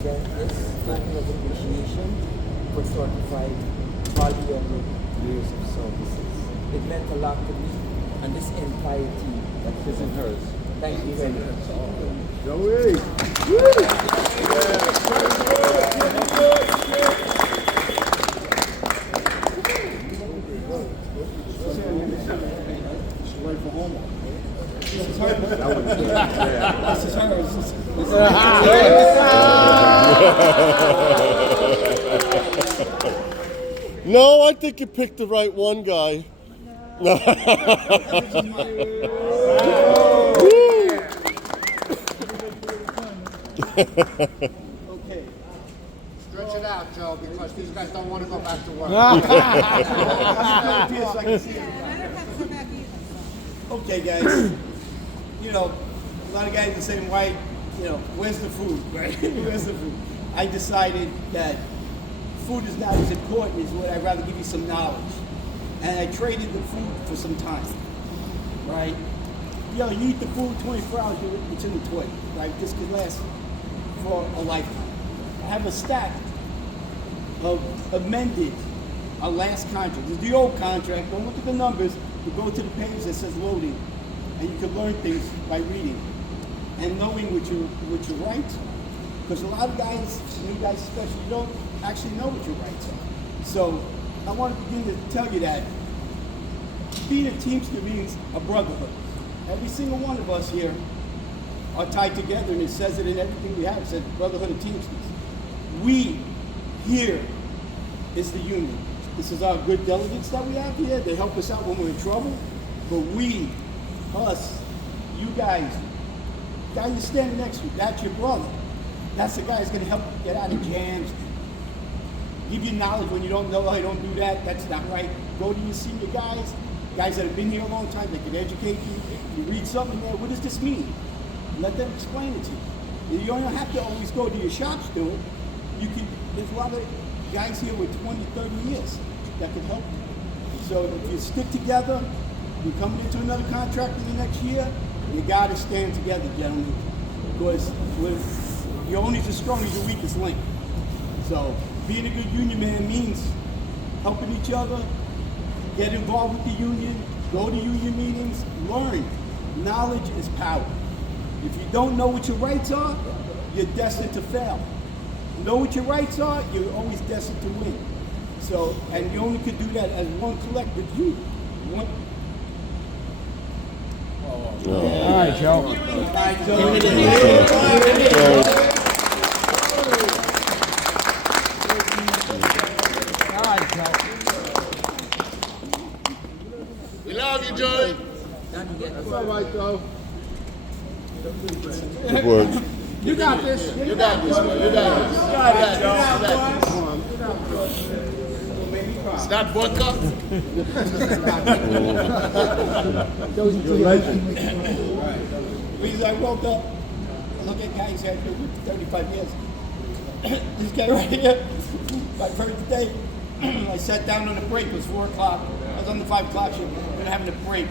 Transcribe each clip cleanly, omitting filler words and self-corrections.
This token of appreciation for 45 valuable years of services. It meant a lot to me and this entire team. This is hers. Thank you very much. Joey! No, I think you picked the right one, guy. Okay. Stretch it out, Joe, because these guys don't want to go back to work. Okay, guys. You know, a lot of guys are saying, why, where's the food, right? Where's the food? I decided that food is not as important as what I'd rather give you some knowledge. And I traded the food for some time, right? You eat the food 24 hours, it's in the toilet, right? This could last for a lifetime. I have a stack of amended, our last contract. It's the old contract. Don't look at the numbers, but go to the page that says loading. And you can learn things by reading and knowing what your rights are. Because a lot of guys, you guys especially, you don't actually know what your rights are. So I want to begin to tell you that being a Teamster means a brotherhood. Every single one of us here are tied together, and it says it in everything we have. It says Brotherhood of Teamsters. We here is the union. This is our good delegates that we have here. They help us out when we're in trouble. But we, us, you guys, the guy you're standing next to, that's your brother. That's the guy who's going to help you get out of jams, give you knowledge when you don't know, hey, don't do that, that's not right. Go to your senior guys that have been here a long time, that can educate you. You read something there, what does this mean? Let them explain it to you. You don't have to always go to your shops to it. There's a lot of guys here with 20, 30 years that can help you. So if you stick together, you're coming into another contract in the next year, you gotta stand together, gentlemen. Because you're only as strong as your weakest link. So being a good union man means helping each other, get involved with the union, go to union meetings, learn. Knowledge is power. If you don't know what your rights are, you're destined to fail. Know what your rights are, you're always destined to win. So, and you only could do that as one collective unit. All right, Joe. We love you, Joey. That's all right, Joe. Good work. You got this. You got this, man. You got this. You got this. It's not vodka. Reason I woke up, I look at guys that have been with 35 years. This guy right here, my first day, I sat down on the break, it was 4 o'clock. I was on the 5 o'clock shift, we were having a break.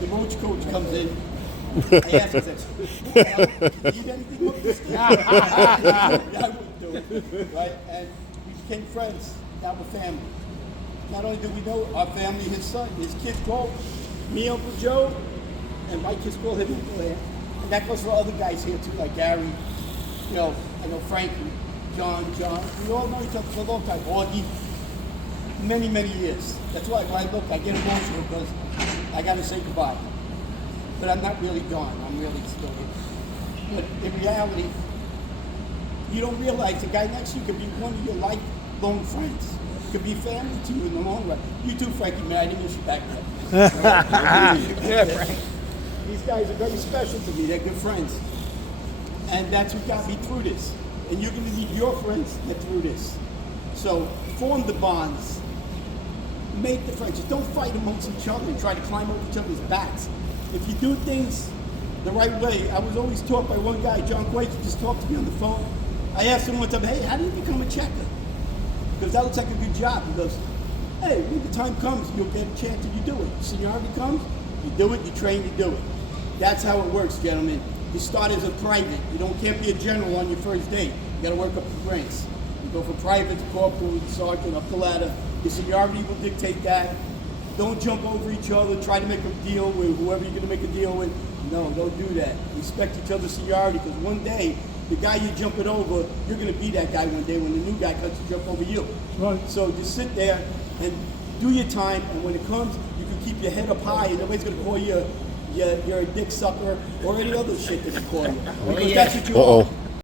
The roach coach comes in. I asked him, "Do you need anything with this guy?" I wouldn't do it, right? And we became friends, now we're family. Not only do we know our family, his son, his kids call me Uncle Joe, and my kids call him Uncle Ed. And that goes for other guys here too, like Gary, I know Frankie, John. We all know each other for a long time. Augie, many, many years. That's why when I look, I get emotional because I got to say goodbye. But I'm not really gone. I'm really still here. But in reality, you don't realize the guy next to you could be one of your lifelong friends. Could be family to you in the long run. You too, Frankie, man. I didn't miss you back then. Yeah, Frank. These guys are very special to me. They're good friends. And that's what got me through this. And you're going to need your friends get through this. So form the bonds. Make the friendships. Don't fight amongst each other and try to climb over each other's backs. If you do things the right way, I was always taught by one guy, John Quake, who just talked to me on the phone. I asked him one time, hey, how do you become a checker? Because that looks like a good job. He goes, hey, when the time comes, you'll get a chance if you do it. Seniority comes, you do it, you train, you do it. That's how it works, gentlemen. You start as a private. You can't be a general on your first day. You got to work up the ranks. You go from private to corporal, sergeant, up the ladder. Your seniority will dictate that. Don't jump over each other. Try to make a deal with whoever you're going to make a deal with. No, don't do that. Respect each other's seniority, because one day, the guy you're jumping over, you're going to be that guy one day when the new guy comes to jump over you. Right. So just sit there and do your time, and when it comes, you can keep your head up high, and nobody's going to call you you're a dick sucker or any other shit that they call you. Because that's what you are.